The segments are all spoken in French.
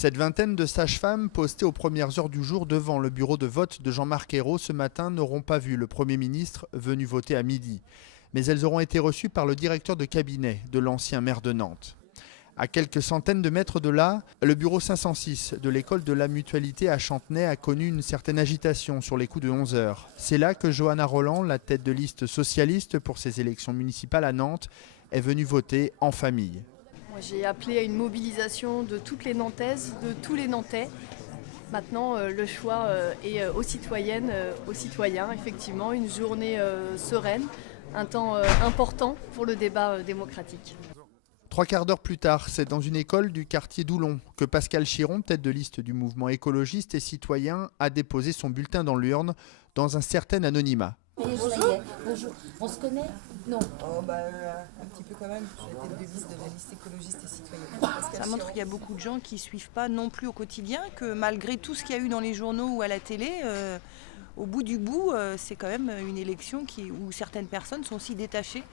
Cette vingtaine de sages-femmes postées aux premières heures du jour devant le bureau de vote de Jean-Marc Ayrault ce matin n'auront pas vu le Premier ministre venu voter à midi. Mais elles auront été reçues par le directeur de cabinet de l'ancien maire de Nantes. À quelques centaines de mètres de là, le bureau 506 de l'école de la Mutualité à Chantenay a connu une certaine agitation sur les coups de 11 heures. C'est là que Johanna Roland, la tête de liste socialiste pour ces élections municipales à Nantes, est venue voter en famille. J'ai appelé à une mobilisation de toutes les Nantaises, de tous les Nantais. Maintenant, le choix est aux citoyennes, aux citoyens, effectivement, une journée sereine, un temps important pour le débat démocratique. 3/4 d'heure plus tard, c'est dans une école du quartier d'Oulon que Pascal Chiron, tête de liste du mouvement écologiste et citoyen, a déposé son bulletin dans l'urne dans un certain anonymat. Bonjour. On se connaît? Non. Un petit peu quand même. J'ai été de liste de la liste écologiste et citoyenne. Ça montre qu'il y a beaucoup de gens qui ne suivent pas non plus au quotidien, que malgré tout ce qu'il y a eu dans les journaux ou à la télé, au bout du bout, c'est quand même une élection où certaines personnes sont aussi détachées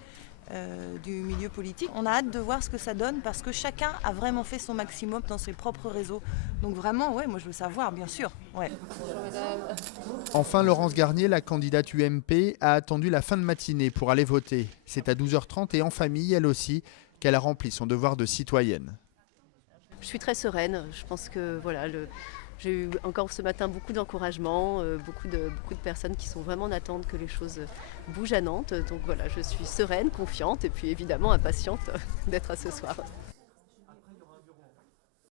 du milieu politique. On a hâte de voir ce que ça donne parce que chacun a vraiment fait son maximum dans ses propres réseaux. Donc vraiment, ouais, moi je veux savoir, bien sûr. Ouais. Enfin, Laurence Garnier, la candidate UMP, a attendu la fin de matinée pour aller voter. C'est à 12h30 et en famille, elle aussi, qu'elle a rempli son devoir de citoyenne. Je suis très sereine. Je pense que voilà, j'ai eu encore ce matin beaucoup d'encouragement, beaucoup de personnes qui sont vraiment en attente que les choses bougent à Nantes. Donc voilà, je suis sereine, confiante et puis évidemment impatiente d'être à ce soir.